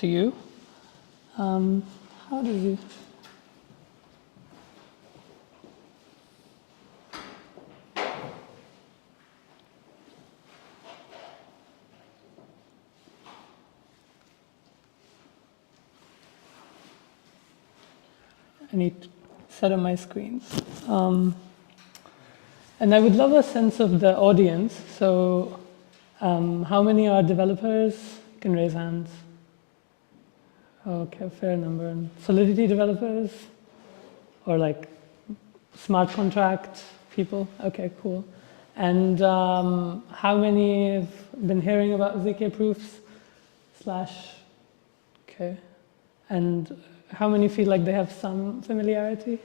to you. How do you? I need to set up my screens. And I would love a sense of the audience. So how many are developers? You can raise hands. Okay, a fair number. And Solidity developers? Or like smart contract people? Okay, cool. And how many have been hearing about ZK proofs? Okay. And how many feel like they have some familiarity?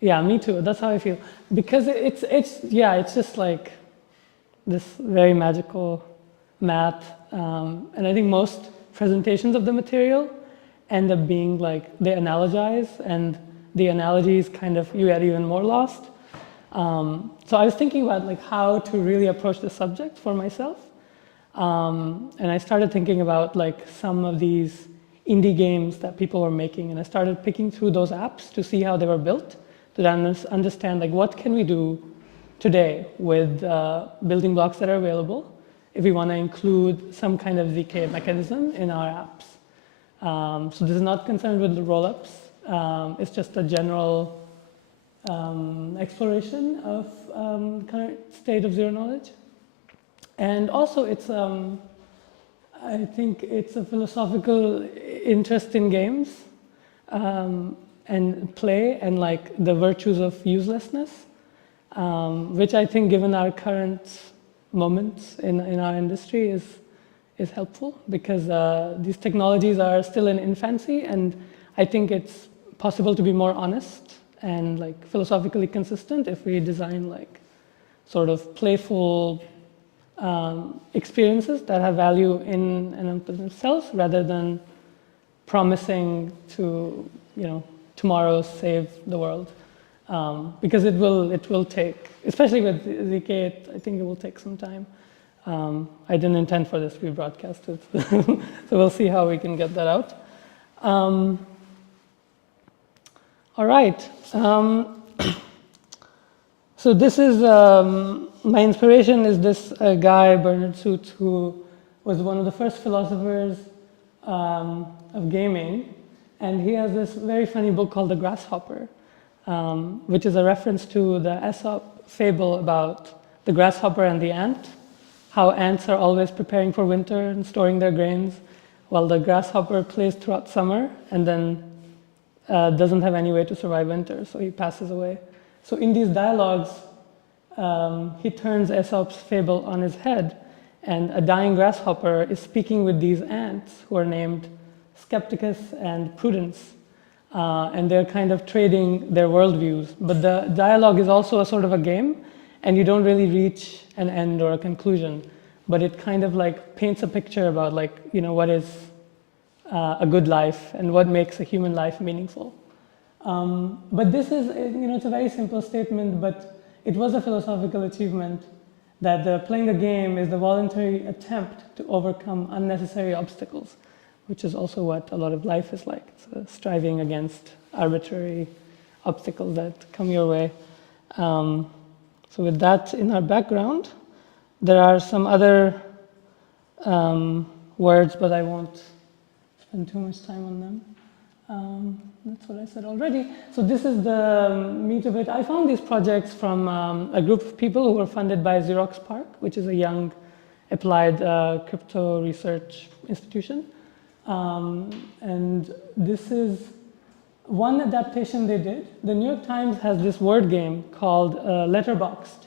Yeah, me too. That's how I feel. Because it's just like this very magical math. And I think most presentations of the material end up being like they analogize, and the analogies kind of, you get even more lost. So I was thinking about like how to really approach the subject for myself. And I started thinking about like some of these indie games that people were making, and I started picking through those apps to see how they were built, to understand like what can we do today with building blocks that are available if we want to include some kind of ZK mechanism in our apps. So this is not concerned with the rollups. It's just a general exploration of current state of zero knowledge. And also it's, I think it's a philosophical interest in games and play and like the virtues of uselessness, which I think given our current moments in our industry is helpful, because these technologies are still in infancy, and I think it's possible to be more honest and like philosophically consistent if we design like sort of playful experiences that have value in and of themselves, rather than promising to, tomorrow save the world, because it will take, especially with ZK, I think it will take some time. I didn't intend for this to be broadcasted, so we'll see how we can get that out. All right. So this is, my inspiration is this guy, Bernard Suits, who was one of the first philosophers of gaming. And he has this very funny book called The Grasshopper, which is a reference to the Aesop fable about the grasshopper and the ant, how ants are always preparing for winter and storing their grains, while the grasshopper plays throughout summer and then doesn't have any way to survive winter, so he passes away. So in these dialogues, he turns Aesop's fable on his head, and a dying grasshopper is speaking with these ants who are named Skepticus and Prudence, and they're kind of trading their worldviews. But the dialogue is also a sort of a game, and you don't really reach an end or a conclusion, but it kind of like paints a picture about like, what is a good life and what makes a human life meaningful. But this is, it's a very simple statement, but it was a philosophical achievement that playing a game is the voluntary attempt to overcome unnecessary obstacles, which is also what a lot of life is like. It's striving against arbitrary obstacles that come your way. So with that in our background, there are some other words, but I won't spend too much time on them. That's what I said already. So this is the meat of it. I found these projects from a group of people who were funded by Xerox PARC, which is a young applied crypto research institution. And this is one adaptation they did. The New York Times has this word game called Letterboxd.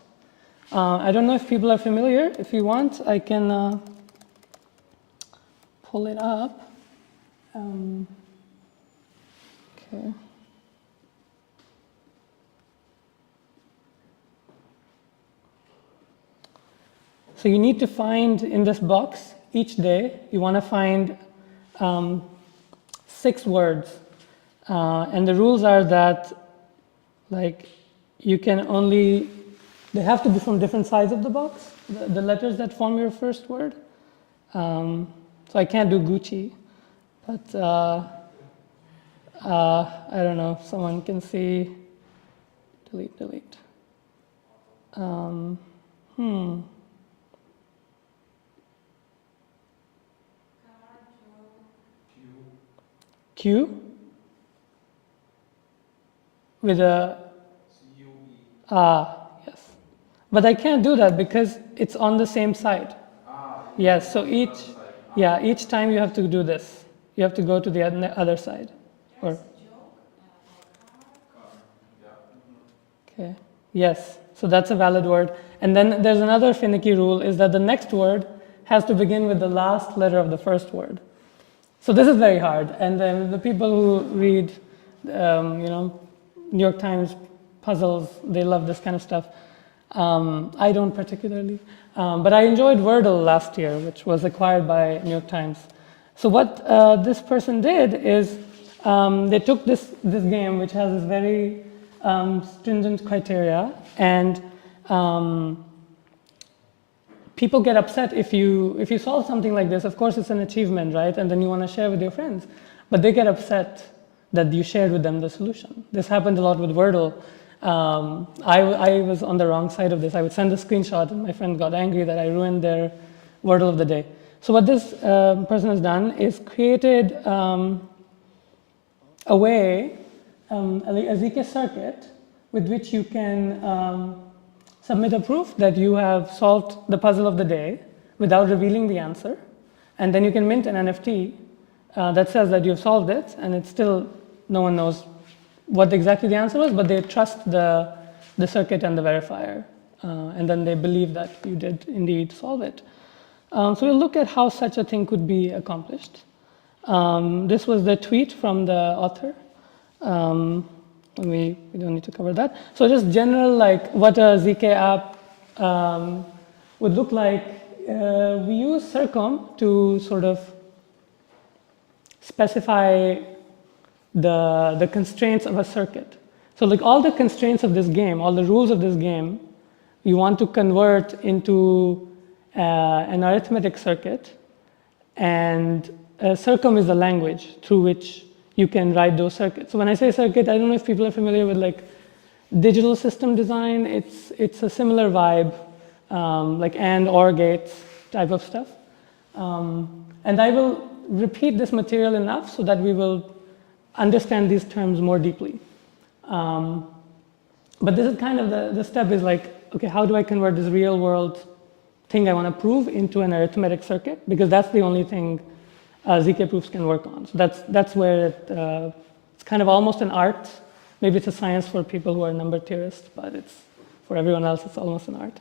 I don't know if people are familiar. If you want, I can pull it up. Okay. So you need to find in this box each day, you want to find 6 words. And the rules are that like you can only, they have to be from different sides of the box, the letters that form your first word. So So I can't do Gucci, but I don't know if someone can see. Delete. Q with a yes, but I can't do that because it's on the same side. Yes, so each time you have to do this. You have to go to the other side. Or okay, yes, so that's a valid word. And then there's another finicky rule is that the next word has to begin with the last letter of the first word. So this is very hard, and then the people who read, New York Times puzzles, they love this kind of stuff. I don't particularly, but I enjoyed Wordle last year, which was acquired by New York Times. So what this person did is they took this game, which has this very stringent criteria, and people get upset if you solve something like this. Of course, it's an achievement, right? And then you want to share with your friends, but they get upset that you shared with them the solution. This happened a lot with Wordle. I was on the wrong side of this. I would send a screenshot, and my friend got angry that I ruined their Wordle of the day. So what this person has done is created a way, a ZK circuit, with which you can submit a proof that you have solved the puzzle of the day without revealing the answer. And then you can mint an NFT that says that you've solved it, and it's still, no one knows what exactly the answer was, but they trust the circuit and the verifier. And then they believe that you did indeed solve it. So we'll look at how such a thing could be accomplished. This was the tweet from the author. We don't need to cover that. So just general, like what a ZK app would look like. We use Circom to sort of specify the constraints of a circuit. So like all the constraints of this game, all the rules of this game, you want to convert into an arithmetic circuit, and Circum is the language through which you can write those circuits. So when I say circuit, I don't know if people are familiar with like digital system design. It's a similar vibe, like AND OR gates type of stuff. And I will repeat this material enough so that we will understand these terms more deeply. But this is kind of the step is like, okay, how do I convert this real world thing I want to prove into an arithmetic circuit? Because that's the only thing ZK proofs can work on. So that's where it's kind of almost an art. Maybe it's a science for people who are number theorists, but it's for everyone else, it's almost an art.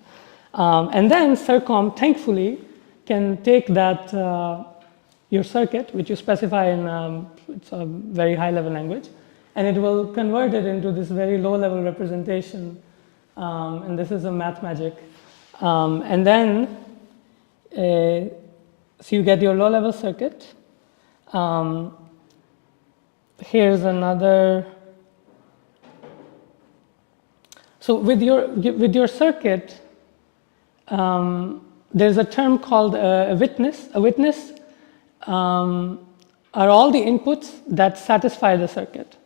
And then Circom, thankfully, can take that your circuit, which you specify in it's a very high-level language, and it will convert it into this very low-level representation. And this is a math magic. And then, so you get your low-level circuit. Here's another. So with your circuit, there's a term called a witness. A witness are all the inputs that satisfy the circuit.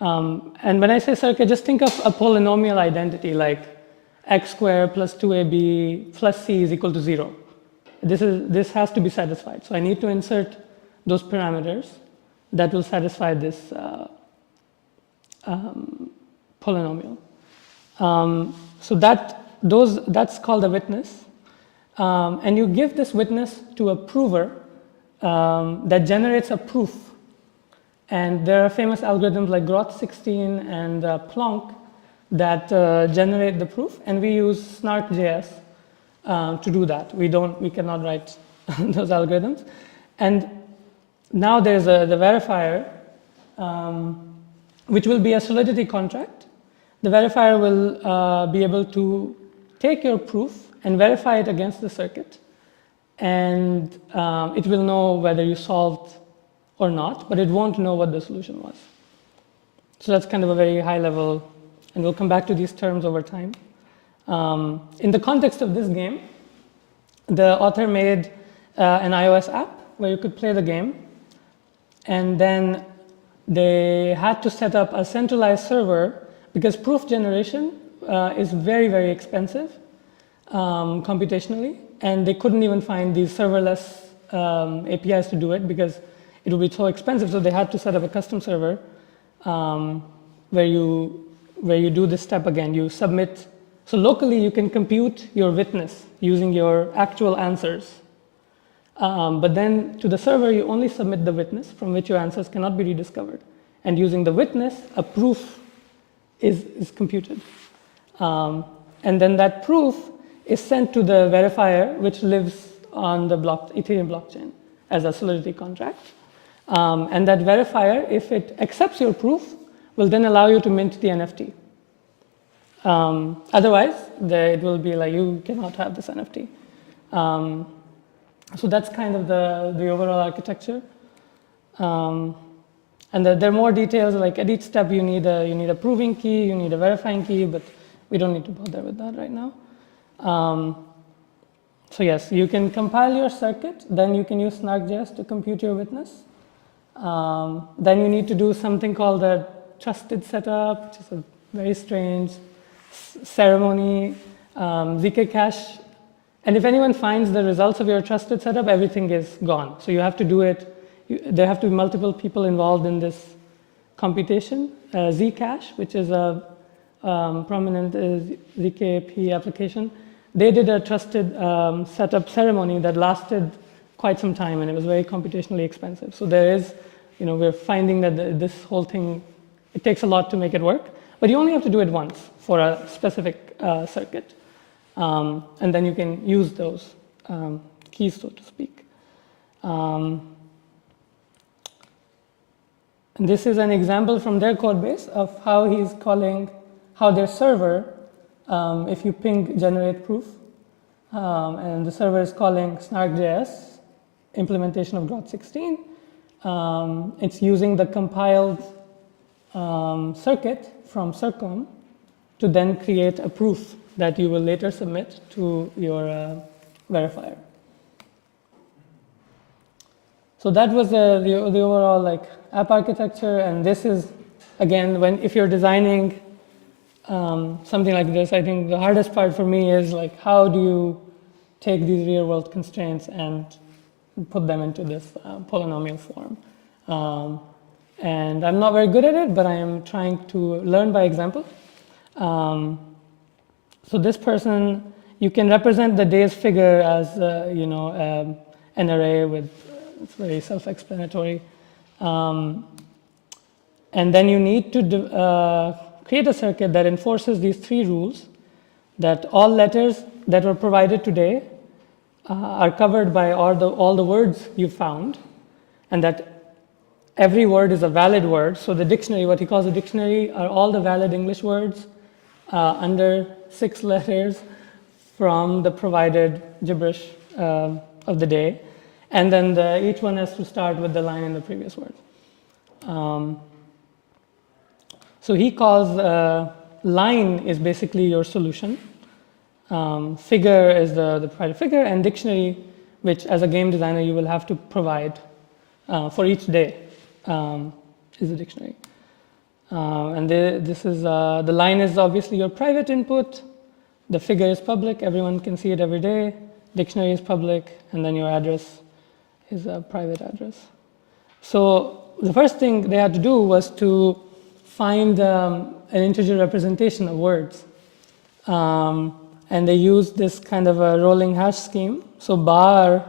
And when I say circuit, just think of a polynomial identity like x squared plus 2ab plus c is equal to 0. This has to be satisfied. So I need to insert those parameters that will satisfy this polynomial. So that's called a witness. And you give this witness to a prover that generates a proof. And there are famous algorithms like Groth16 and Plonk that generate the proof, and we use Snark.js to do that. We cannot write those algorithms. And now there's the verifier, which will be a solidity contract. The verifier will be able to take your proof and verify it against the circuit, and it will know whether you solved or not, but it won't know what the solution was. So that's kind of a very high level, and we'll come back to these terms over time. In the context of this game, the author made an iOS app where you could play the game. And then they had to set up a centralized server because proof generation is very, very expensive computationally. And they couldn't even find these serverless APIs to do it because it would be so expensive. So they had to set up a custom server where you do this step again. You submit. So locally, you can compute your witness using your actual answers. But then to the server, you only submit the witness from which your answers cannot be rediscovered. And using the witness, a proof is computed. And then that proof is sent to the verifier, which lives on the Ethereum blockchain as a Solidity contract. And that verifier, if it accepts your proof, will then allow you to mint the NFT. Otherwise, it will be like, you cannot have this NFT. So that's kind of the overall architecture. And there are more details, like at each step you need a proving key, you need a verifying key, but we don't need to bother with that right now. So yes, you can compile your circuit, then you can use Snark.js to compute your witness. Then you need to do something called a trusted setup, which is a very strange ceremony, ZK cache. And if anyone finds the results of your trusted setup, everything is gone. So you have to do it. There have to be multiple people involved in this computation. Zcash, which is a prominent ZKP application, they did a trusted setup ceremony that lasted quite some time, and it was very computationally expensive. So there is, we're finding that this whole thing, it takes a lot to make it work, but you only have to do it once for a specific circuit. And then you can use those keys, so to speak. And this is an example from their code base of how how their server, if you ping generate proof, and the server is calling Snark.js implementation of Groth16. It's using the compiled circuit from Circom to then create a proof that you will later submit to your verifier. So that was the overall app architecture, and this is again if you're designing something like this, I think the hardest part for me is how do you take these real world constraints and put them into this polynomial form. And I'm not very good at it, but I am trying to learn by example. So this person, you can represent the day's figure as an array with, it's very self-explanatory. And then you need to create a circuit that enforces these three rules, that all letters that were provided today are covered by all the words you found, and that every word is a valid word. So the dictionary, what he calls a dictionary, are all the valid English words under 6 letters from the provided gibberish of the day. And then each one has to start with the line in the previous word. So he calls line is basically your solution. Figure is the provided figure, and dictionary, which as a game designer you will have to provide for each day, is the dictionary. And this is the line is obviously your private input. The figure is public; everyone can see it every day. Dictionary is public, and then your address is a private address. So the first thing they had to do was to find an integer representation of words. And they used this kind of a rolling hash scheme. So bar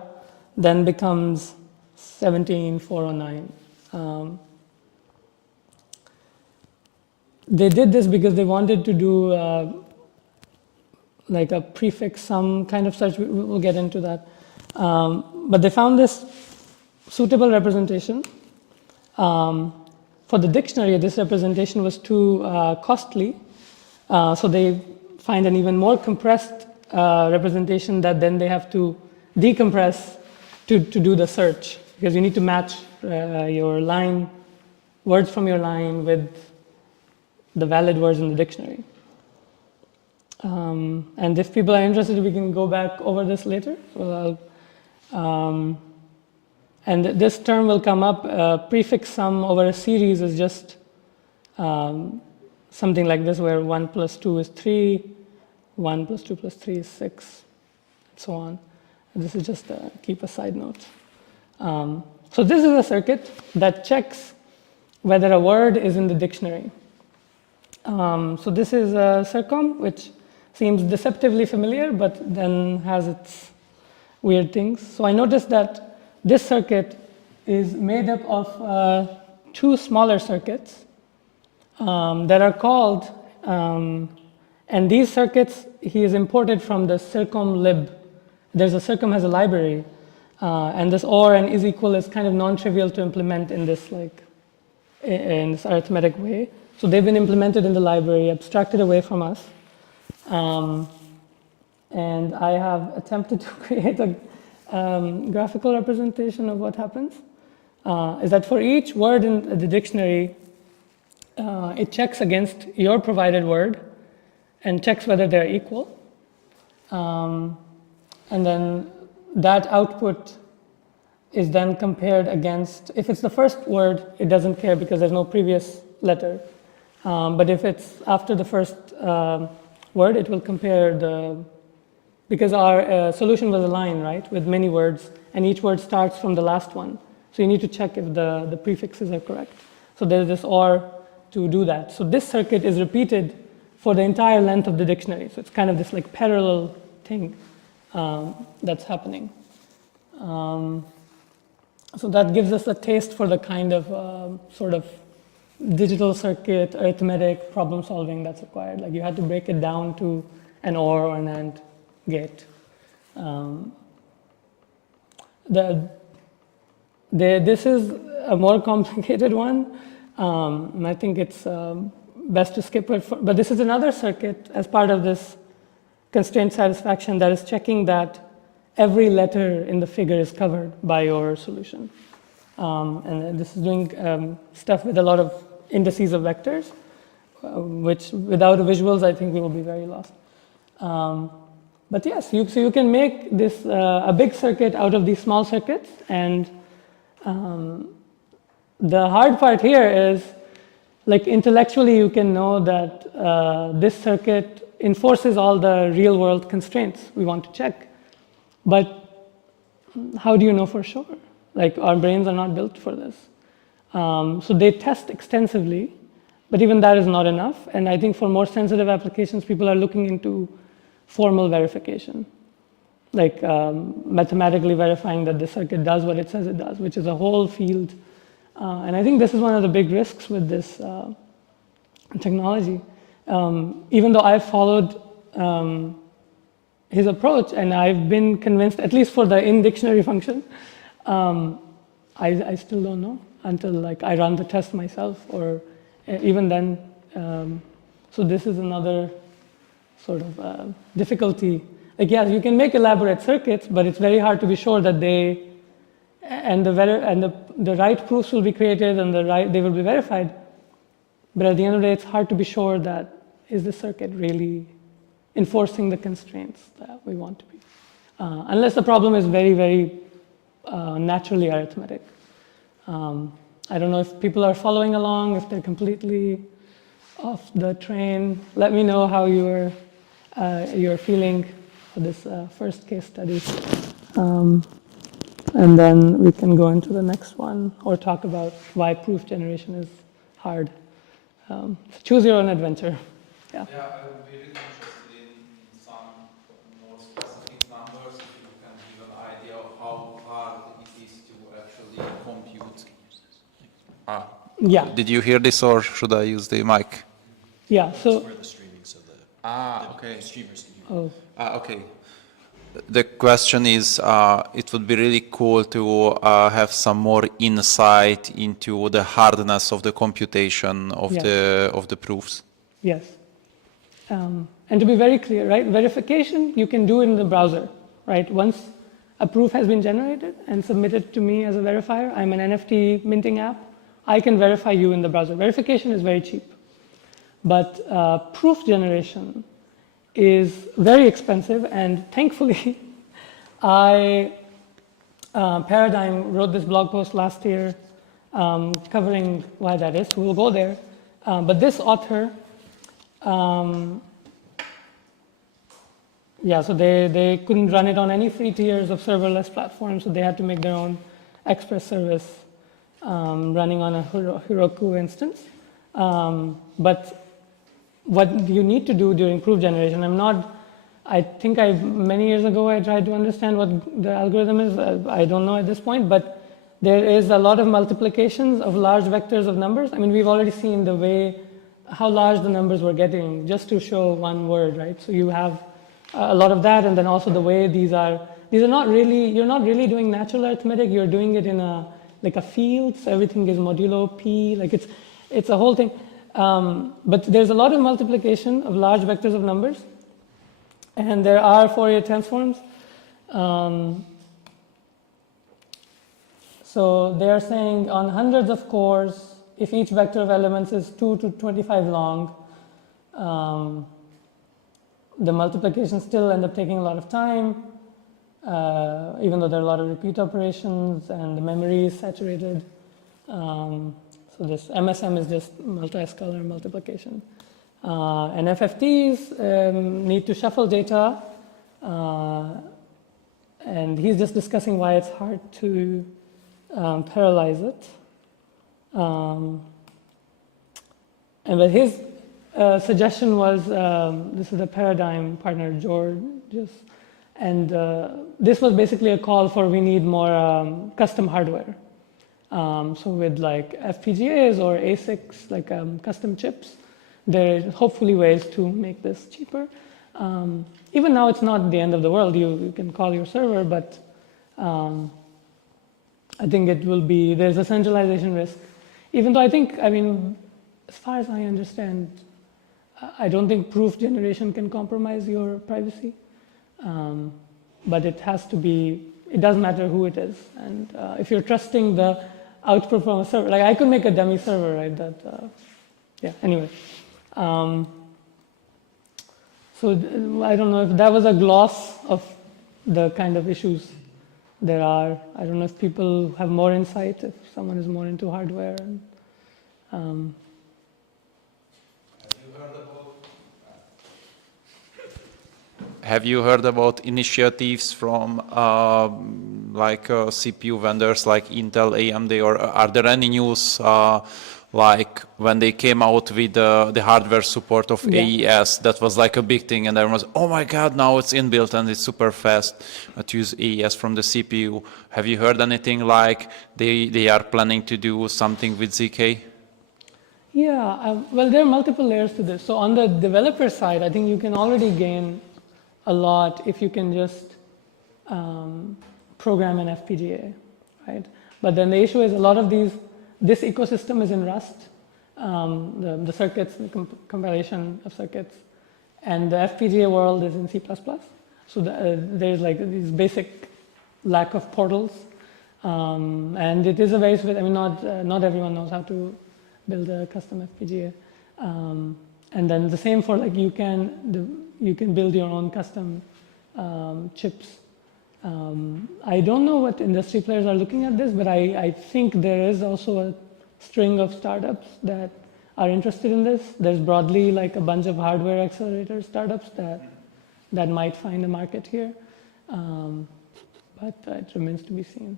then becomes 17409. They did this because they wanted to do like a prefix sum kind of search. We'll get into that. But they found this suitable representation. For the dictionary, this representation was too costly. So they find an even more compressed representation that then they have to decompress to do the search, because you need to match your line, words from your line with the valid words in the dictionary. And if people are interested, we can go back over this later. So And this term will come up. Prefix sum over a series is just something like this, where 1 plus 2 is 3, 1 plus 2 plus 3 is 6, and so on. And this is just keep a side note. So this is a circuit that checks whether a word is in the dictionary. So this is a circum, which seems deceptively familiar, but then has its weird things. So I noticed that this circuit is made up of 2 smaller circuits that are called, and these circuits he is imported from the circum lib. There's a circum has a library, and this or and is equal is kind of non-trivial to implement in this in this arithmetic way. So they've been implemented in the library, abstracted away from us. And I have attempted to create a graphical representation of what happens. Is that for each word in the dictionary, it checks against your provided word and checks whether they're equal. And then that output is then compared against, if it's the first word, it doesn't care because there's no previous letter. But if it's after the first word, it will compare because our solution was a line, right, with many words, and each word starts from the last one. So you need to check if the prefixes are correct. So there's this OR to do that. So this circuit is repeated for the entire length of the dictionary. So it's kind of this like parallel thing that's happening. So that gives us a taste for the kind of sort of digital circuit, arithmetic problem solving that's required. Like you had to break it down to an OR an AND gate. This is a more complicated one. And I think it's best to skip it. But this is another circuit as part of this constraint satisfaction that is checking that every letter in the figure is covered by your solution. And this is doing stuff with a lot of indices of vectors, which without visuals, I think we will be very lost. But yes, so you can make this a big circuit out of these small circuits. And the hard part here is, like intellectually, you can know that this circuit enforces all the real world constraints we want to check. But how do you know for sure? Like our brains are not built for this. So they test extensively, but even that is not enough. And I think for more sensitive applications, people are looking into formal verification, like mathematically verifying that the circuit does what it says it does, which is a whole field. And I think this is one of the big risks with this technology. Even though I've followed his approach, and I've been convinced, at least for the in-dictionary function, I still don't know until like I run the test myself, or even then. So this is another sort of difficulty. Like yes, you can make elaborate circuits, but it's very hard to be sure that the right proofs will be created and they will be verified. But at the end of the day, it's hard to be sure that is the circuit really enforcing the constraints that we want to be, unless the problem is very, very naturally arithmetic. I don't know if people are following along, if they're completely off the train. Let me know how you're feeling for this first case study. And then we can go into the next one or talk about why proof generation is hard. Choose your own adventure. Yeah. Yeah, I would be really interested in some more specific numbers, if you can give an idea of how hard it is to actually compute. Yeah. Did you hear this, or should I use the mic? Yeah. So. Where the streaming, so Okay. the streamers can hear. Oh. Okay. The question is, it would be really cool to have some more insight into the hardness of the computation of the proofs. Yes. And to be very clear, right, verification you can do in the browser, right? Once a proof has been generated and submitted to me as a verifier, I'm an NFT minting app, I can verify you in the browser. Verification is very cheap. But proof generation is very expensive, and thankfully, I Paradigm wrote this blog post last year covering why that is. We'll go there. But this author, so they couldn't run it on any free tiers of serverless platforms, so they had to make their own express service running on a Heroku instance. But what you need to do during proof generation, many years ago I tried to understand what the algorithm is. I don't know at this point, but there is a lot of multiplications of large vectors of numbers. I mean, we've already seen how large the numbers were getting just to show one word, right? So you have a lot of that, and then also the way these are not really, you're not really doing natural arithmetic, you're doing it in a field, so everything is modulo p, like it's a whole thing. But there's a lot of multiplication of large vectors of numbers, and there are Fourier transforms. So they are saying on hundreds of cores, if each vector of elements is 2 to 25 long, the multiplications still end up taking a lot of time, even though there are a lot of repeat operations and the memory is saturated. So this MSM is just multi-scalar multiplication. And FFTs need to shuffle data, and he's just discussing why it's hard to parallelize it. But his suggestion was, this is a Paradigm partner, George, and this was basically a call for we need more custom hardware. So with like FPGAs or ASICs, like custom chips, there are hopefully ways to make this cheaper. Even now it's not the end of the world, you can call your server, but I think there's a centralization risk. Even though as far as I understand, I don't think proof generation can compromise your privacy. But it does matter who it is. And if you're trusting the output from a server, like I could make a dummy server, right? Anyway. So I don't know if that was a gloss of the kind of issues there are. I don't know if people have more insight, if someone is more into hardware. Have you heard about initiatives from CPU vendors like Intel, AMD, or are there any news like when they came out with the hardware support of AES? That was like a big thing, and everyone was, oh my God, now it's inbuilt and it's super fast to use AES from the CPU. Have you heard anything like they are planning to do something with ZK? Yeah, well, there are multiple layers to this. So on the developer side, I think you can already gain a lot if you can just program an FPGA, right? But then the issue is a lot of this ecosystem is in Rust, the circuits, the compilation of circuits, and the FPGA world is in C++. So there's like these basic lack of portals, and it is a very, not everyone knows how to build a custom FPGA. And then the same for like you can build your own custom chips. I don't know what industry players are looking at this, but I think there is also a string of startups that are interested in this. There's broadly like a bunch of hardware accelerator startups that might find a market here, but it remains to be seen.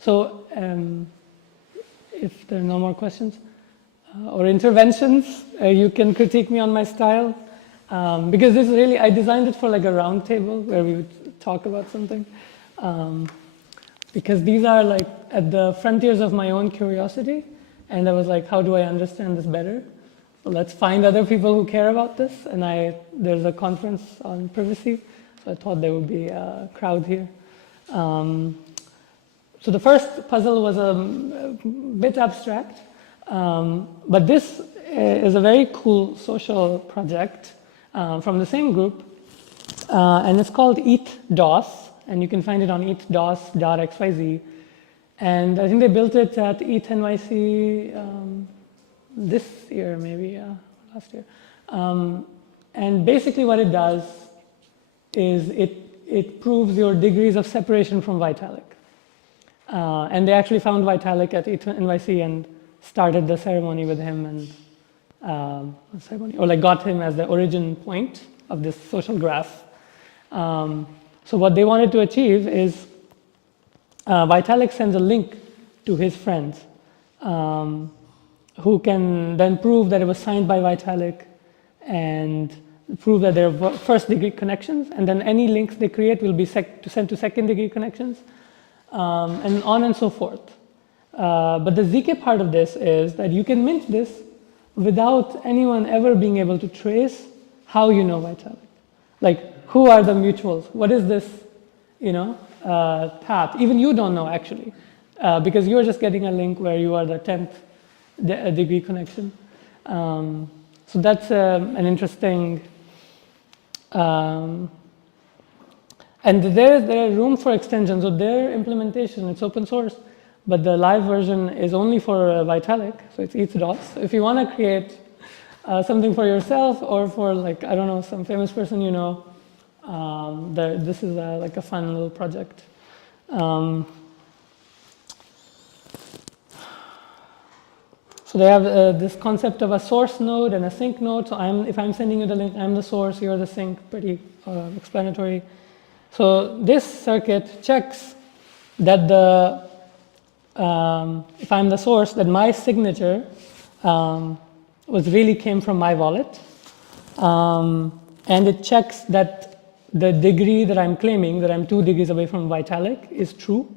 So if there are no more questions or interventions, you can critique me on my style. Because this really, I designed it for like a round table where we would talk about something. Because these are like at the frontiers of my own curiosity. And I was like, how do I understand this better? So let's find other people who care about this. And there's a conference on privacy. So I thought there would be a crowd here. So the first puzzle was a bit abstract. But this is a very cool social project from the same group, and it's called EthDOS, and you can find it on ethdos.xyz. And I think they built it at EthNYC this year, maybe last year. And basically what it does is it proves your degrees of separation from Vitalik. And they actually found Vitalik at NYC and started the ceremony with him and or like got him as the origin point of this social graph. So what they wanted to achieve is Vitalik sends a link to his friends who can then prove that it was signed by Vitalik and prove that they're first degree connections, and then any links they create will be sent to second degree connections, and on and so forth. But the ZK part of this is that you can mint this without anyone ever being able to trace how you know Vitalik. Like, who are the mutuals? What is this, path? Even you don't know actually, because you're just getting a link where you are the 10th degree connection. So that's an interesting, and there is room for extension. So their implementation, it's open source, but the live version is only for Vitalik, so it's EthDOS. So if you want to create something for yourself or for some famous person this is like a fun little project. So they have this concept of a source node and a sink node. So if I'm sending you the link, I'm the source, you're the sink, pretty explanatory. So this circuit checks that if I'm the source, that my signature came from my wallet. And it checks that the degree that I'm claiming, that I'm 2 degrees away from Vitalik, is true.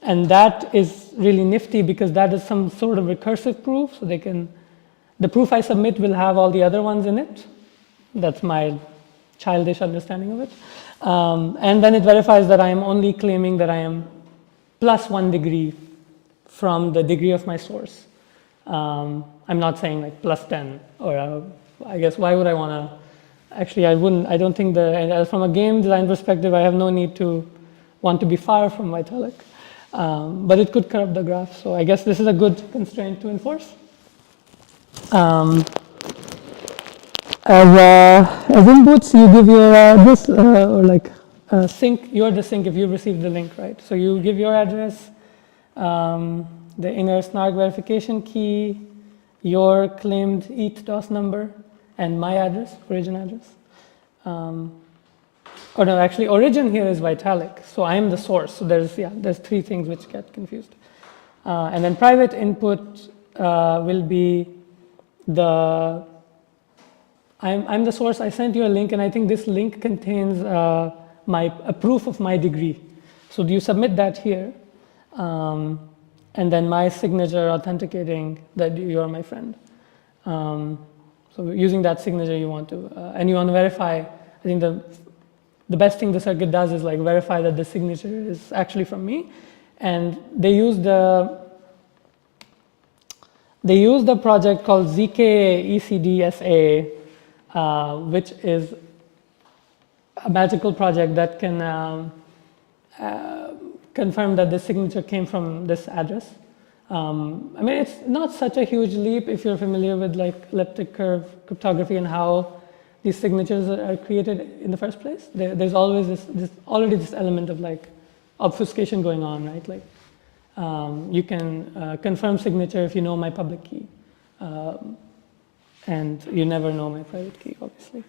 And that is really nifty because that is some sort of recursive proof. So the proof I submit will have all the other ones in it. That's my childish understanding of it. And then it verifies that I am only claiming that I am plus 1 degree from the degree of my source. I'm not saying like plus 10, or I guess why would I want to? Actually, I don't think from a game design perspective, I have no need to want to be far from Vitalik. But it could corrupt the graph. So I guess this is a good constraint to enforce. As inputs, you give your address sync. You're the sync if you received the link, right? So you give your address, the inner snark verification key, your claimed EthDOS number, and my address, origin address. Origin here is Vitalik, so I am the source. So there's 3 things which get confused. And then private input will be I'm the source, I sent you a link, and I think this link contains a proof of my degree. So do you submit that here? And then my signature authenticating that you are my friend. So using that signature you want to, and you want to verify, I think the best thing the circuit does is like verify that the signature is actually from me. And they use the project called ZK ECDSA, which is a magical project that can confirm that the signature came from this address. It's not such a huge leap if you're familiar with like elliptic curve cryptography and how these signatures are created in the first place. There's always already this element of like obfuscation going on, right? Like you can confirm signature if you know my public key, and you never know my private key, obviously.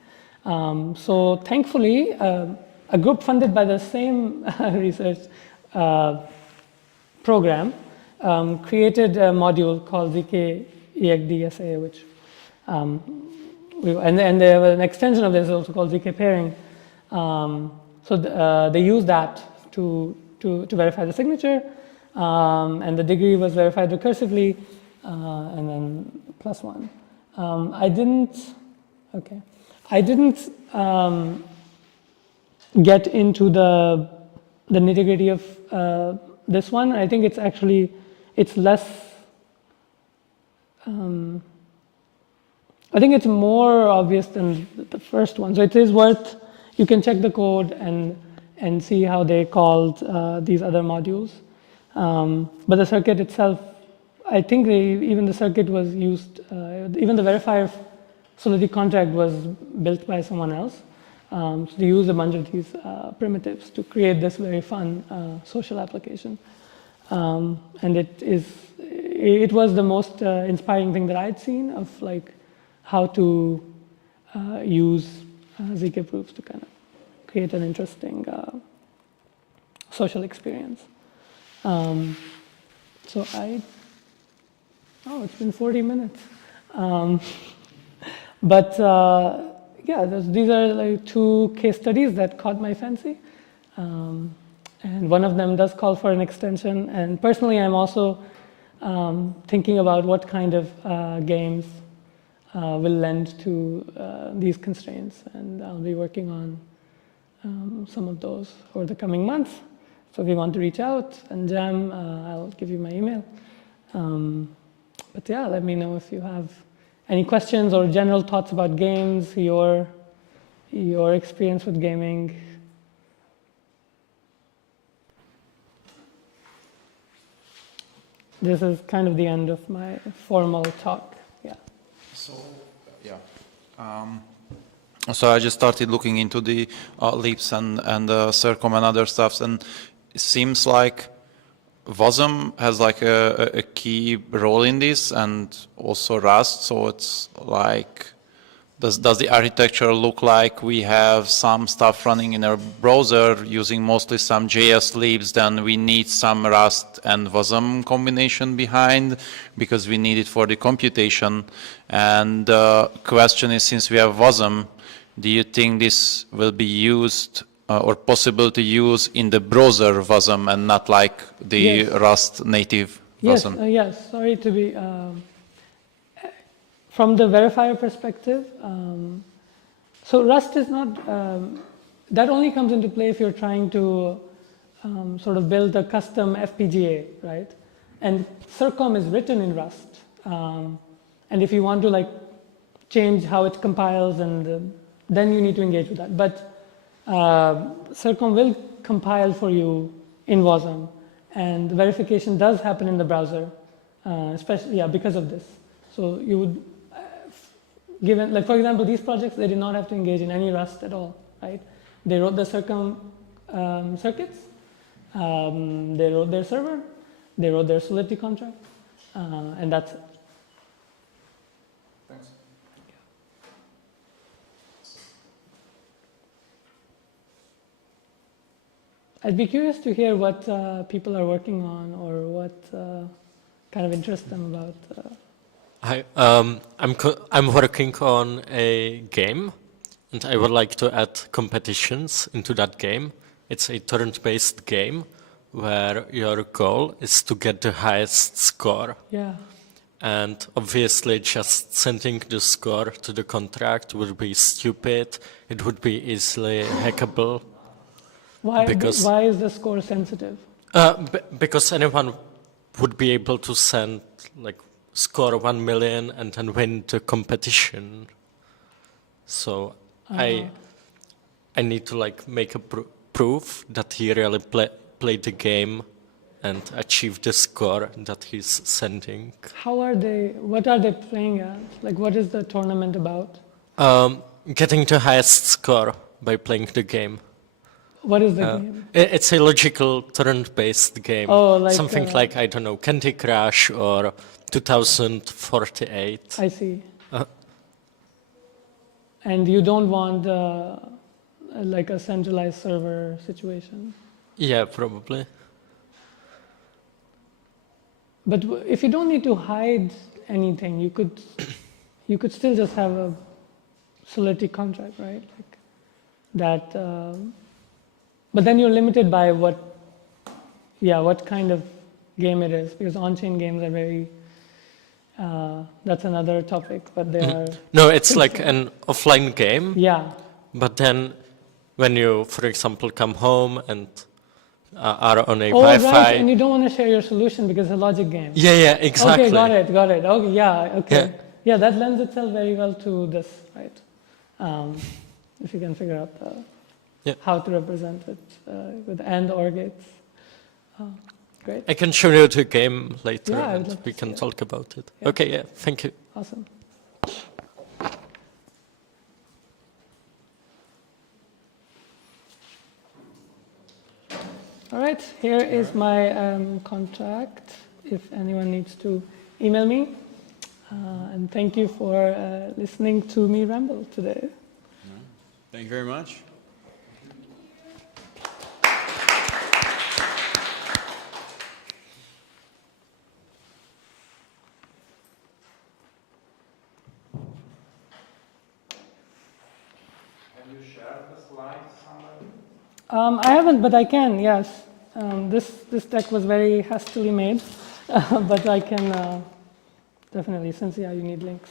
So thankfully, a group funded by the same research program created a module called ZK EthDOS, which and they have an extension of this also called ZK pairing. So they use that to verify the signature, and the degree was verified recursively, and then +1. I didn't get into the nitty-gritty of this one. I think it's less. I think it's more obvious than the first one. So it is worth, you can check the code and see how they called these other modules. But the circuit itself, I think even the circuit was used, even the verifier solidity contract was built by someone else. So they use a bunch of these primitives to create this very fun social application. And it was the most inspiring thing that I'd seen of like how to use ZK proofs to kind of create an interesting social experience. So it's been 40 minutes. But yeah, these are like 2 case studies that caught my fancy. And one of them does call for an extension. And personally, I'm also thinking about what kind of games will lend to these constraints. And I'll be working on some of those over the coming months. So if you want to reach out and jam, I'll give you my email. But yeah, let me know if you have any questions or general thoughts about games, your experience with gaming. This is kind of the end of my formal talk. Yeah. So, yeah. So I just started looking into the leaps and Circom and other stuffs, and it seems like WASM has like a key role in this, and also Rust. So it's like, does the architecture look like we have some stuff running in our browser using mostly some JS libs, then we need some Rust and WASM combination behind because we need it for the computation. And the question is, since we have WASM, do you think this will be used or possible to use in the browser WASM and not like the Yes. Rust native WASM? Yes. Sorry to be. From the verifier perspective, so Rust is not. That only comes into play if you're trying to sort of build a custom FPGA, right? And Circom is written in Rust, and if you want to like change how it compiles, and then you need to engage with that. But Circom will compile for you in WASM, and the verification does happen in the browser, especially because of this. So you would, given like for example, these projects, they did not have to engage in any Rust at all, right? They wrote the Circom circuits, they wrote their server, they wrote their Solidity contract, and that's it. Thanks. I'd be curious to hear what people are working on, or what kind of interests them about. Hi, I'm working on a game, and I would like to add competitions into that game. It's a turn-based game where your goal is to get the highest score. Yeah. And obviously just sending the score to the contract would be stupid. It would be easily hackable. Why is the score sensitive? Because anyone would be able to send, like, score 1 million and then win the competition. So I need to, like, make a proof that he really played the game and achieved the score that he's sending. What are they playing at? Like, what is the tournament about? Getting the highest score by playing the game. What is the game? It's a logical turn-based game. Oh, like something like, I don't know, Candy Crush or 2048. I see. And you don't want like a centralized server situation? Yeah, probably. But if you don't need to hide anything, you could still just have a Solidity contract, right? Like that. But then you're limited by what kind of game it is, because on-chain games are very. That's another topic, but they are. No, it's like an offline game. Yeah. But then, when you, for example, come home and are on a Wi-Fi. Right, and you don't want to share your solution because it's a logic game. Yeah, exactly. Okay, got it. Okay, yeah, okay. Yeah, that lends itself very well to this, right? If you can figure out how to represent it with AND OR gates. Great. I can show you the game later and we can talk about it. Yeah. Okay, thank you. Awesome. All right, here is my contact if anyone needs to email me. And thank you for listening to me ramble today. Thank you very much. I haven't, but I can, yes. This deck was very hastily made, but I can definitely, since yeah, you need links.